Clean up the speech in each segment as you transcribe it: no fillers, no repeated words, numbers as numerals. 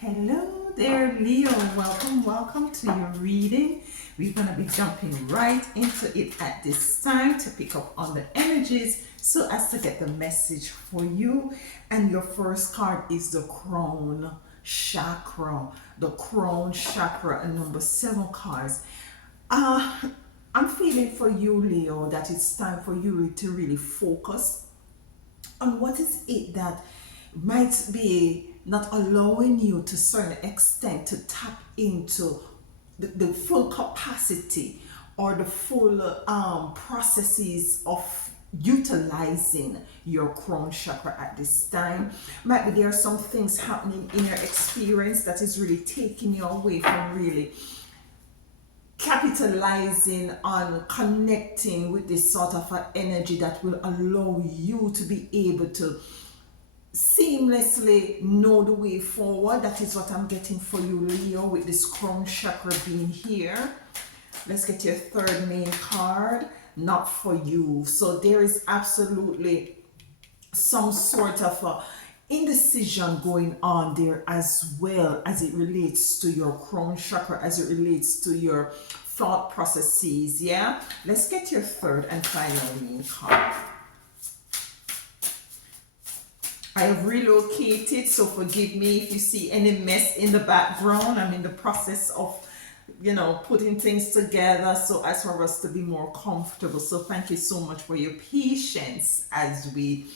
Hello there, Leo. Welcome to your reading. We're going to be jumping right into it at this time to pick up on the energies so as to get the message for you. And your first card is the crown chakra. The crown chakra and number 7 cards. I'm feeling for you, Leo, that it's time for you to really focus on what is it that might be not allowing you to a certain extent to tap into the full capacity or the full processes of utilizing your crown chakra at this time. Might be there are some things happening in your experience that is really taking you away from really capitalizing on connecting with this sort of an energy that will allow you to be able to seamlessly know the way forward. That is what I'm getting for you, Leo, with this crown chakra being here. Let's get your third main card. Not for you. So there is absolutely some sort of a indecision going on there as well, as it relates to your crown chakra, as it relates to your thought processes. Yeah, let's get your third and final main card. I have relocated, so forgive me if you see any mess in the background. I'm in the process of putting things together so as for us to be more comfortable. So thank you so much for your patience as we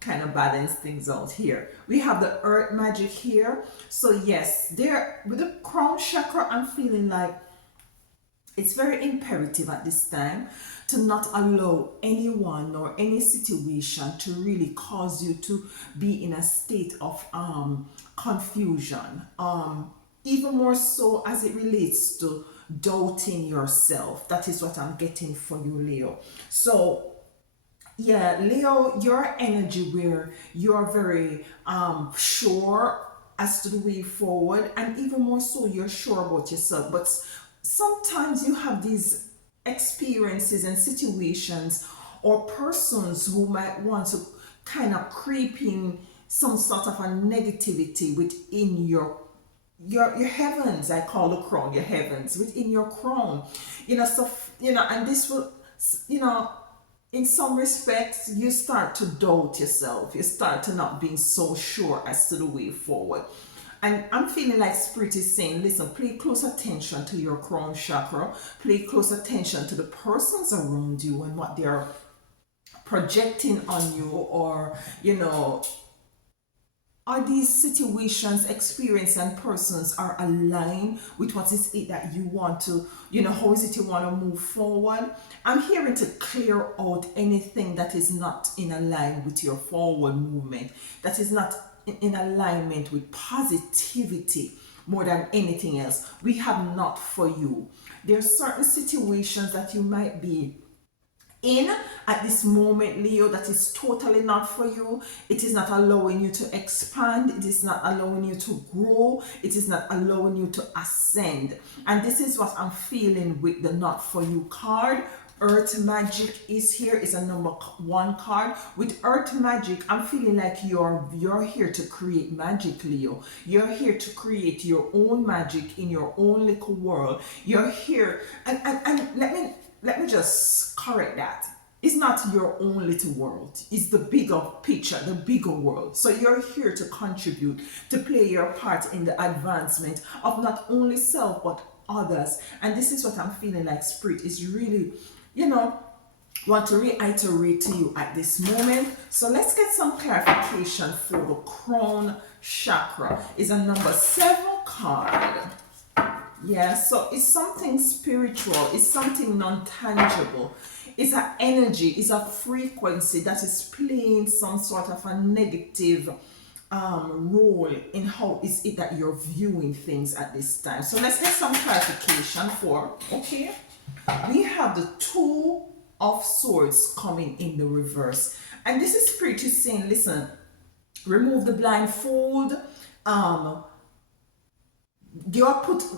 kind of balance things out here. We have the earth magic here. So yes, there with the crown chakra, I'm feeling like it's very imperative at this time to not allow anyone or any situation to really cause you to be in a state of confusion. Even more so as it relates to doubting yourself. That is what I'm getting for you, Leo. So yeah, Leo, your energy where you're very sure as to the way forward, and even more so you're sure about yourself, but sometimes you have these experiences and situations or persons who might want to kind of creep in some sort of a negativity within your heavens. I call the crown your heavens, within your crown, and this will, in some respects you start to doubt yourself, you start to not being so sure as to the way forward. And I'm feeling like Spirit is saying, listen, pay close attention to your crown chakra, pay close attention to the persons around you and what they're projecting on you, or are these situations, experience and persons are aligned with what is it that you want to, how is it you want to move forward? I'm hearing to clear out anything that is not in alignment with your forward movement, that is not in alignment with positivity more than anything else. We have not for you. There are certain situations that you might be in at this moment, Leo, that is totally not for you. It is not allowing you to expand. It is not allowing you to grow. It is not allowing you to ascend. And this is what I'm feeling with the not for you card. Earth magic is here, is a number 1 card. With earth magic, I'm feeling like you're here to create magic, Leo. You're here to create your own magic in your own little world. You're here, and let me just correct that. It's not your own little world. It's the bigger picture, the bigger world. So you're here to contribute, to play your part in the advancement of not only self but others. And this is what I'm feeling like Spirit is really want to reiterate to you at this moment. So let's get some clarification for the crown chakra. Is a number 7 card. Yeah, so it's something spiritual, it's something non-tangible, it's an energy, it's a frequency that is playing some sort of a negative role in how is it that you're viewing things at this time. So let's get some clarification for, okay, we have the 2 of Swords coming in the reverse, and this is Spirit saying, listen, remove the blindfold. You're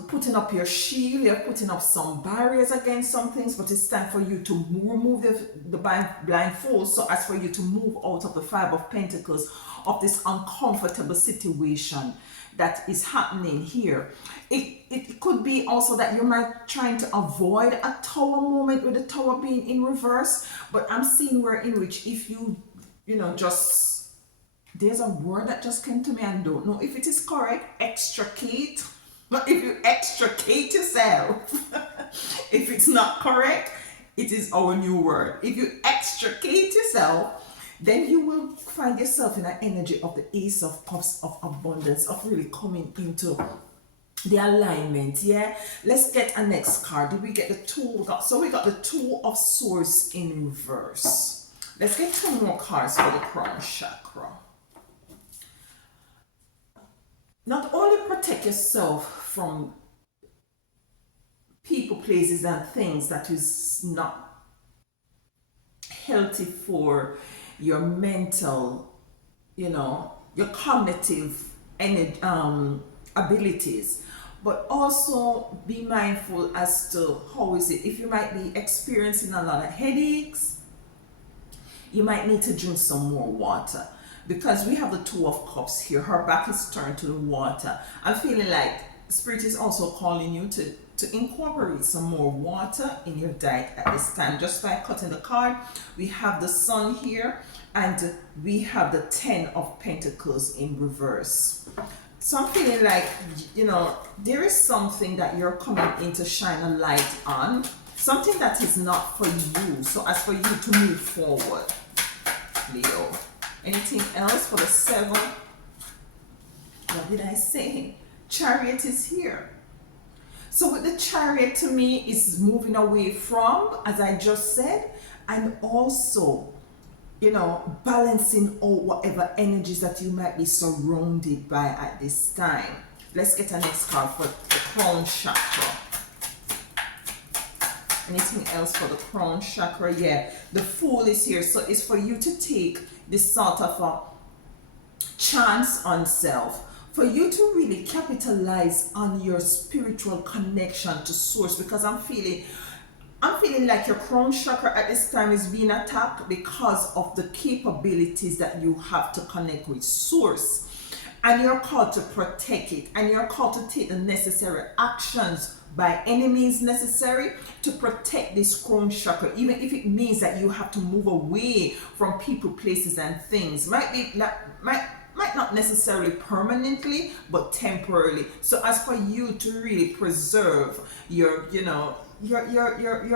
putting up your shield, you're putting up some barriers against some things, but it's time for you to remove the blindfold, so as for you to move out of the 5 of Pentacles, of this uncomfortable situation. that is happening here. It could be also that you might trying to avoid a tower moment with the tower being in reverse, but I'm seeing where in which if you, just, there's a word that just came to me and don't know if it is correct, extricate. But if you extricate yourself, if it's not correct, it is our new word. If you extricate yourself, then you will find yourself in an energy of the Ace of Cups of abundance, of really coming into the alignment. Yeah, let's get a next card. Did we get the two? We got the Two of Swords in reverse. Let's get two more cards for the crown chakra. Not only protect yourself from people, places, and things that is not healthy for your mental, your cognitive abilities, but also be mindful as to how is it. If you might be experiencing a lot of headaches, you might need to drink some more water, because we have the Two of Cups here. Her back is turned to the water. I'm feeling like Spirit is also calling you to incorporate some more water in your diet at this time. Just by cutting the card, we have the Sun here, and we have the Ten of Pentacles in reverse. So I'm feeling like, there is something that you're coming in to shine a light on, something that is not for you, so as for you to move forward, Leo. Anything else for the Seven? What did I say? Chariot is here. So with the Chariot, to me, is moving away from, as I just said, and also, balancing out whatever energies that you might be surrounded by at this time. Let's get a next card for the crown chakra. Anything else for the crown chakra? Yeah, the Fool is here. So it's for you to take this sort of a chance on self, for you to really capitalize on your spiritual connection to source, because I'm feeling like your crown chakra at this time is being attacked because of the capabilities that you have to connect with source, and you're called to protect it, and you're called to take the necessary actions by any means necessary to protect this crown chakra, even if it means that you have to move away from people, places, and things. Might not necessarily permanently, but temporarily. So as for you to really preserve your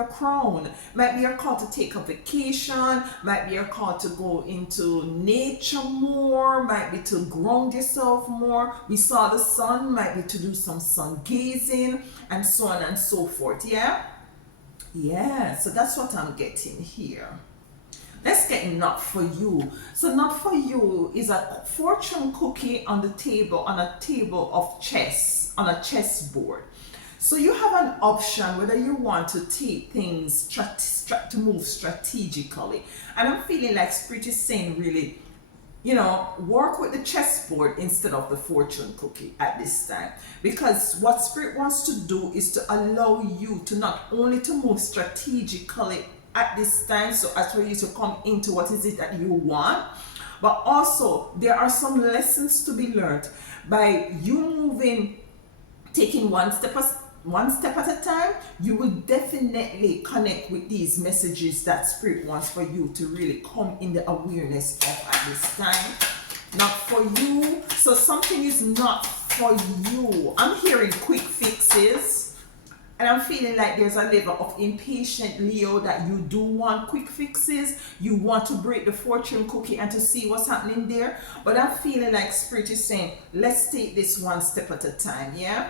crown, might be your call to take a vacation, might be your call to go into nature more, might be to ground yourself more. We saw the Sun, might be to do some sun gazing, and so on and so forth. Yeah, so that's what I'm getting here. Let's get Not For You. So Not For You is a fortune cookie on the table, on a table of chess, on a chessboard. So you have an option whether you want to take things to move strategically. And I'm feeling like Spirit is saying really, work with the chessboard instead of the fortune cookie at this time. Because what Spirit wants to do is to allow you to not only to move strategically at this time, so as for you to come into what is it that you want, but also there are some lessons to be learned by you moving, taking one step at a time. You will definitely connect with these messages that Spirit wants for you to really come in the awareness of at this time. Not for you. So something is not for you. I'm hearing quick fixes. And I'm feeling like there's a level of impatient Leo that you do want quick fixes. You want to break the fortune cookie and to see what's happening there. But I'm feeling like Spirit is saying, let's take this one step at a time, yeah?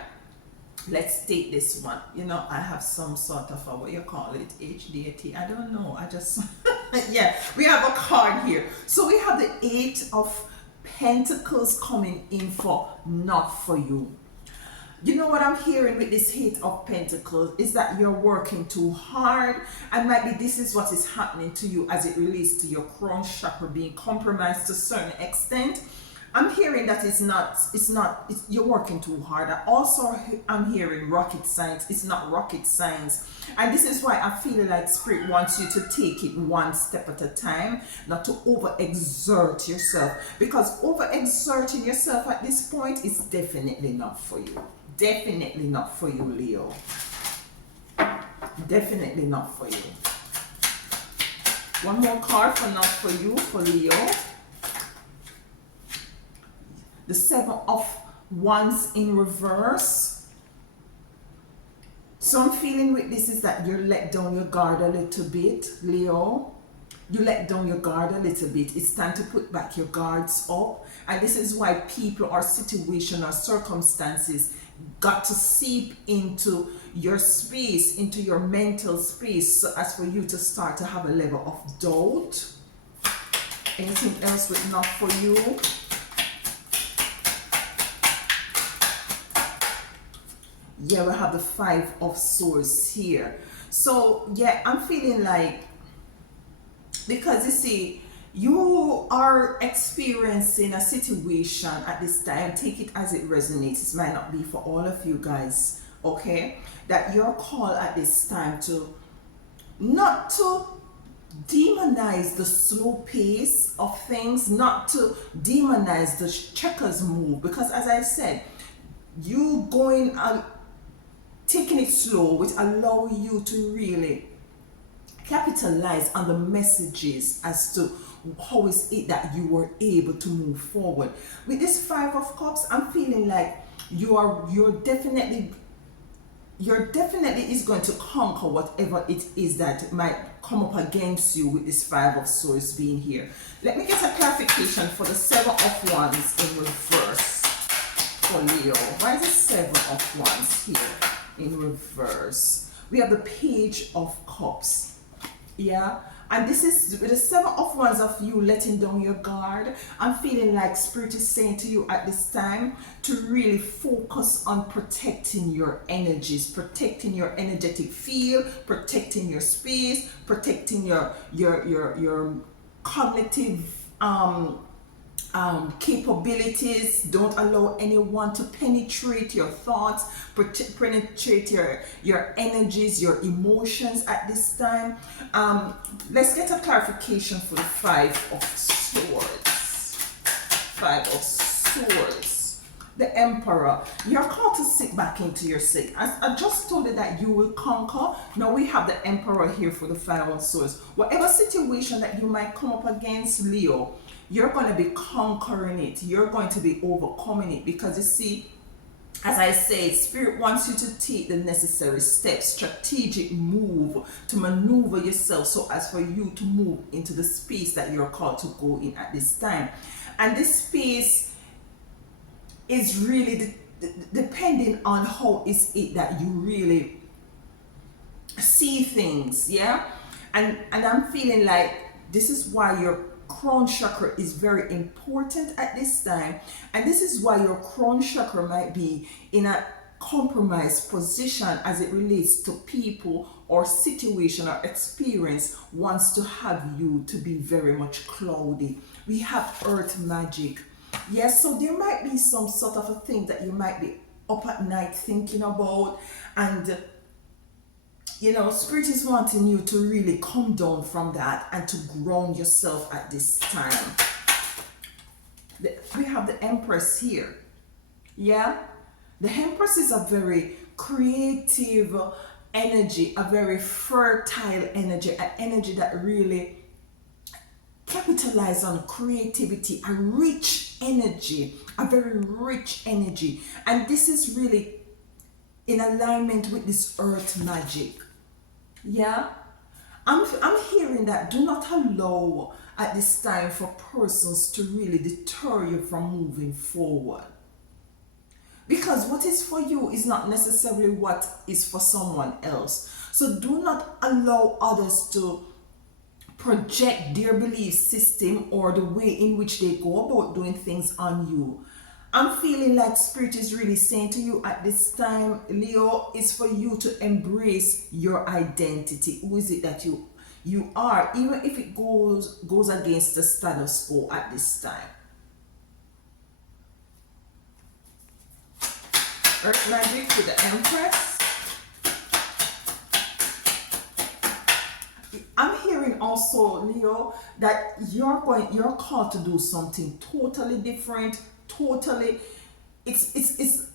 Let's take this one. I have some sort of a, what you call it, HDT. I don't know. I just, yeah, we have a card here. So we have the Eight of Pentacles coming in for Not For You. What I'm hearing with this Eight of Pentacles is that you're working too hard, and might be this is what is happening to you as it relates to your crown chakra being compromised to a certain extent, I'm hearing that you're working too hard. I'm hearing rocket science. It's not rocket science. And this is why I feel like Spirit wants you to take it one step at a time, not to overexert yourself. Because overexerting yourself at this point is definitely not for you. Definitely not for you, Leo. Definitely not for you. One more card for not for you, for Leo. The Seven of Wands in reverse. So I'm feeling with this is that you let down your guard a little bit, Leo. You let down your guard a little bit. It's time to put back your guards up. And this is why people or situation or circumstances got to seep into your space, into your mental space, so as for you to start to have a level of doubt. Anything else with not for you? Yeah, we have the Five of Swords here. So yeah, I'm feeling like, because you see, you are experiencing a situation at this time, take it as it resonates. It might not be for all of you guys, okay? That you're called at this time to not to demonize the slow pace of things, not to demonize the checkers move, because as I said, you going and taking it slow which allow you to really capitalize on the messages as to how is it that you were able to move forward. With this Five of Cups, I'm feeling like you're definitely is going to conquer whatever it is that might come up against you with this Five of Swords being here. Let me get a clarification for the Seven of Wands in reverse for Leo. Why is the Seven of Wands here in reverse? We have the Page of Cups. Yeah, and this is with the Seven of Wands of you letting down your guard. I'm feeling like Spirit is saying to you at this time to really focus on protecting your energies, protecting your energetic field, protecting your space, protecting your cognitive capabilities. Don't allow anyone to penetrate your thoughts, penetrate your energies, your emotions at this time. Let's get a clarification for the Five of Swords. Five of Swords. The Emperor. You're called to sit back into your seat. I just told you that you will conquer. Now we have the Emperor here for the Five of Swords. Whatever situation that you might come up against, Leo, you're going to be conquering it. You're going to be overcoming it, because you see, as I say, Spirit wants you to take the necessary steps, strategic move to maneuver yourself so as for you to move into the space that you're called to go in at this time. And this space is really depending on how is it that you really see things, yeah? And I'm feeling like this is why your crown chakra is very important at this time, and this is why your crown chakra might be in a compromised position as it relates to people or situation or experience wants to have you to be very much cloudy. We have earth magic. Yes, so there might be some sort of a thing that you might be up at night thinking about, and you know, Spirit is wanting you to really come down from that and to ground yourself at this time. We have the Empress here. Yeah? The Empress is a very creative energy, a very fertile energy, an energy that really capitalizes on creativity, a rich energy, a very rich energy. And this is really in alignment with this earth magic. Yeah, I'm hearing that do not allow at this time for persons to really deter you from moving forward, because what is for you is not necessarily what is for someone else. So do not allow others to project their belief system or the way in which they go about doing things on you. I'm feeling like Spirit is really saying to you at this time, Leo, is for you to embrace your identity. Who is it that you are, even if it goes against the status quo at this time. Earth magic with the Empress. I'm hearing also, Leo, that you're called to do something totally different, totally. It's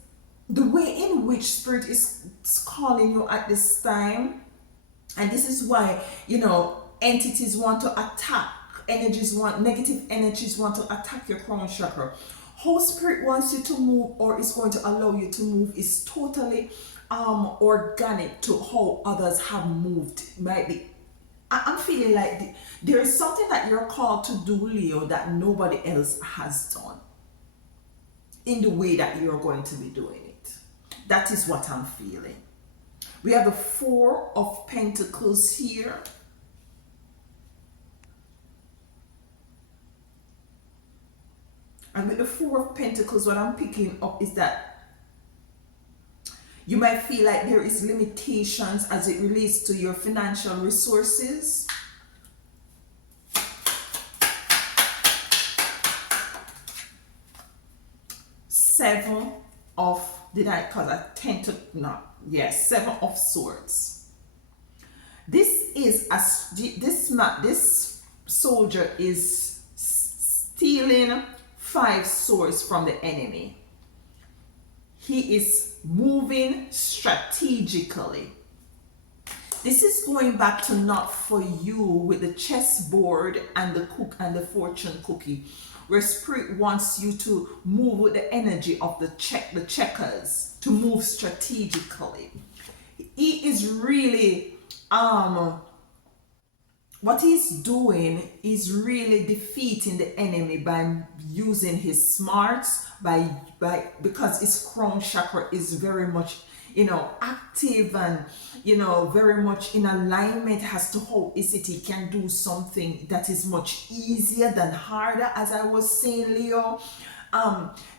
the way in which spirit is calling you at this time, and this is why entities want to attack, negative energies want to attack your crown chakra. How spirit wants you to move or is going to allow you to move is totally organic to how others have moved. Might be, I'm feeling like there is something that you're called to do, Leo, that nobody else has done in the way that you're going to be doing it. That is what I'm feeling. We have the Four of Pentacles here. And with the Four of Pentacles, what I'm picking up is that you might feel like there is limitations as it relates to your financial resources. Seven of, did I call that 10 to, no, yes, Seven of Swords. This is, this soldier is stealing 5 swords from the enemy. He is moving strategically. This is going back to Not For You with the chessboard and the cook and the fortune cookie, where spirit wants you to move with the energy of the checkers, to move strategically. He is really what he's doing is really defeating the enemy by using his smarts, by because his crown chakra is very much active and very much in alignment as to how is it he can do something that is much easier than harder. As I was saying, Leo,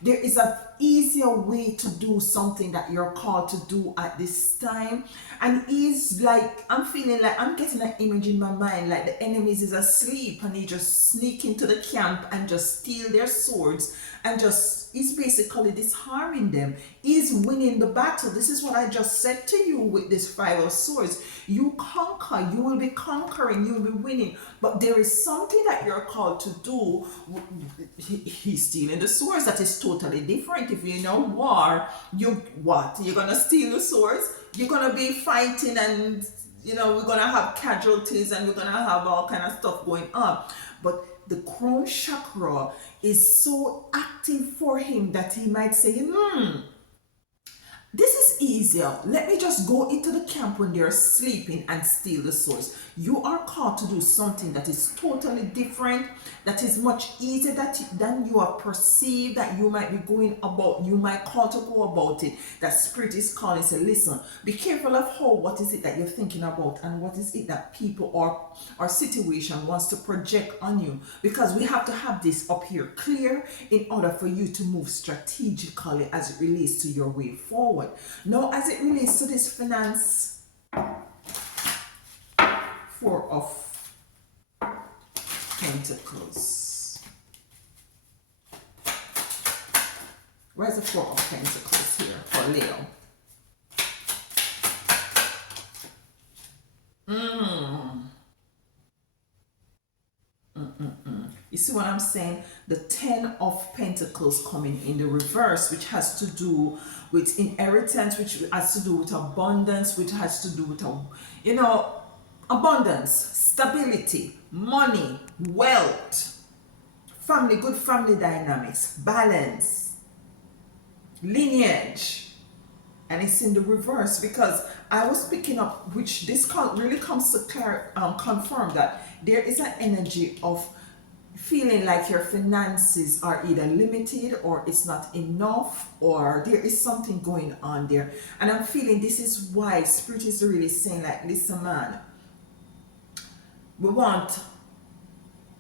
there is an easier way to do something that you're called to do at this time. And he's like, I'm feeling like I'm getting an image in my mind like the enemies is asleep and he just sneak into the camp and just steal their swords and just, he's basically disarming them. He's winning the battle. This is what I just said to you with this 5 of swords. You conquer, you will be conquering, you will be winning. But there is something that you're called to do. He's stealing the swords. That is totally different. If you're in a war, you're gonna steal the swords? You're gonna be fighting and we're gonna have casualties and we're gonna have all kind of stuff going on. But the crown chakra is so active for him that he might say, this is easier. Let me just go into the camp when they're sleeping and steal the swords. You are called to do something that is totally different, that is much easier than you have perceived, that you might be going about, you might call to go about it. That spirit is calling, say, listen, be careful of what is it that you're thinking about and what is it that people or situation wants to project on you. Because we have to have this up here clear in order for you to move strategically as it relates to your way forward. Now, as it relates to this finance, 4 of Pentacles. Where's the 4 of Pentacles here for Leo? You see what I'm saying? The 10 of Pentacles coming in the reverse, which has to do with inheritance, which has to do with abundance, which has to do with, abundance, stability, money, wealth, family, good family dynamics, balance, lineage. And it's in the reverse because I was picking up, which this really comes to confirm that there is an energy of feeling like your finances are either limited or it's not enough, or there is something going on there. And I'm feeling this is why spirit is really saying like, listen man, we want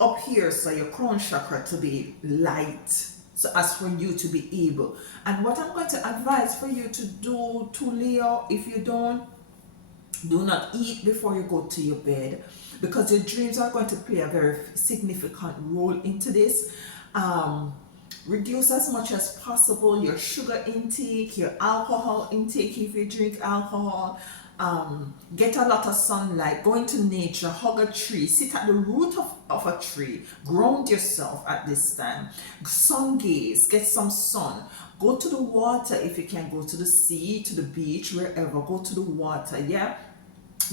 up here, so your crown chakra to be light, so as for you to be able. And what I'm going to advise for you to do, to Leo, if you don't, do not eat before you go to your bed, because your dreams are going to play a very significant role into this. Reduce as much as possible your sugar intake, your alcohol intake if you drink alcohol. Get a lot of sunlight, go into nature, hug a tree, sit at the root of a tree, ground yourself at this time. Sun gaze, get some sun. Go to the water if you can, go to the sea, to the beach, wherever. Go to the water, yeah?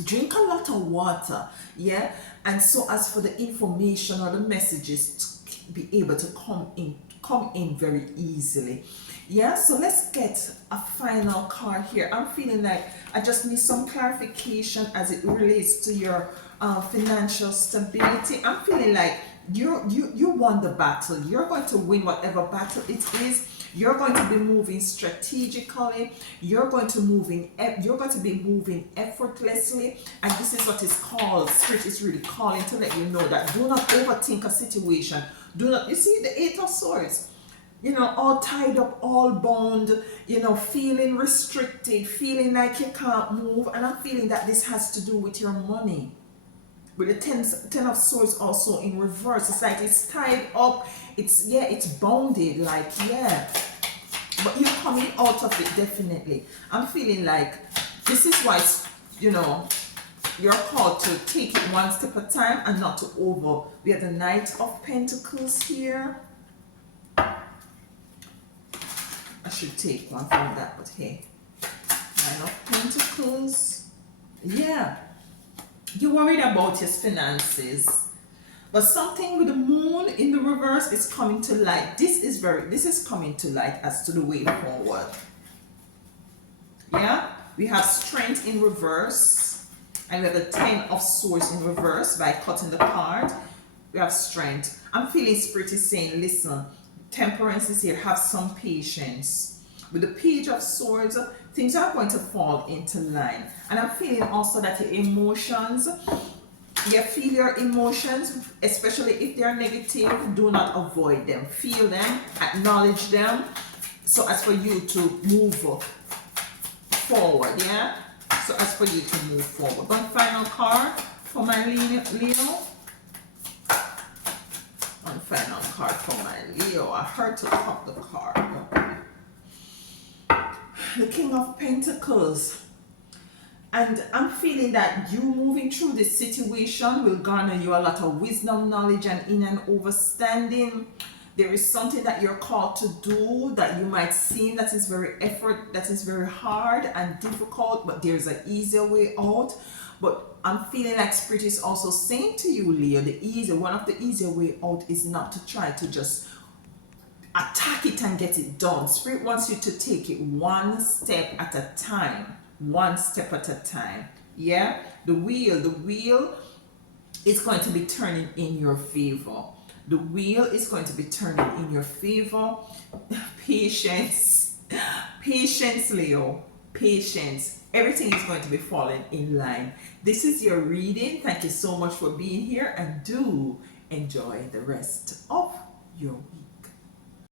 Drink a lot of water, yeah? And so as for the information or the messages to be able to come in very easily, yeah? So let's get a final card here. I'm feeling like I just need some clarification as it relates to your financial stability. I'm feeling like you won the battle. You're going to win whatever battle it is. You're going to be moving strategically. You're going to be moving effortlessly, and this is what is called, Spirit is really calling to let you know that do not overthink a situation. Do not, you see the Eight of Swords, all tied up, all bound, feeling restricted, feeling like you can't move. And I'm feeling that this has to do with your money. With the ten of Swords also in reverse, it's like it's tied up, it's bounded, like, yeah. But you're coming out of it, definitely. I'm feeling like this is why, you're called to take it one step at a time and not to over. We have the Knight of Pentacles here. I should take one from that, but hey. Nine of Pentacles. Yeah. You're worried about your finances, but something with the Moon in the reverse is coming to light. This is coming to light as to the way forward. Yeah, we have Strength in reverse, and we have the Ten of Swords in reverse. By cutting the card, we have Strength. I'm feeling Spirit is saying, listen, Temperance is here, have some patience. With the Page of Swords, things are going to fall into line. And I'm feeling also that your emotions, feel your emotions, especially if they're negative, do not avoid them. Feel them, acknowledge them, so as for you to move forward, yeah? So as for you to move forward. One final card for my Leo. One final card for my Leo. I heard to pop the card. Okay. The King of Pentacles. And I'm feeling that you moving through this situation will garner you a lot of wisdom, knowledge, and in and understanding. There is something that you're called to do that you might seem that is very hard and difficult, but there's an easier way out. But I'm feeling like Spirit is also saying to you, Leo, one of the easier way out is not to try to just attack it and get it done. Spirit wants you to take it one step at a time. One step at a time. Yeah? The wheel is going to be turning in your favor. The wheel is going to be turning in your favor. Patience. Patience, Leo. Patience. Everything is going to be falling in line. This is your reading. Thank you so much for being here, and do enjoy the rest of your week.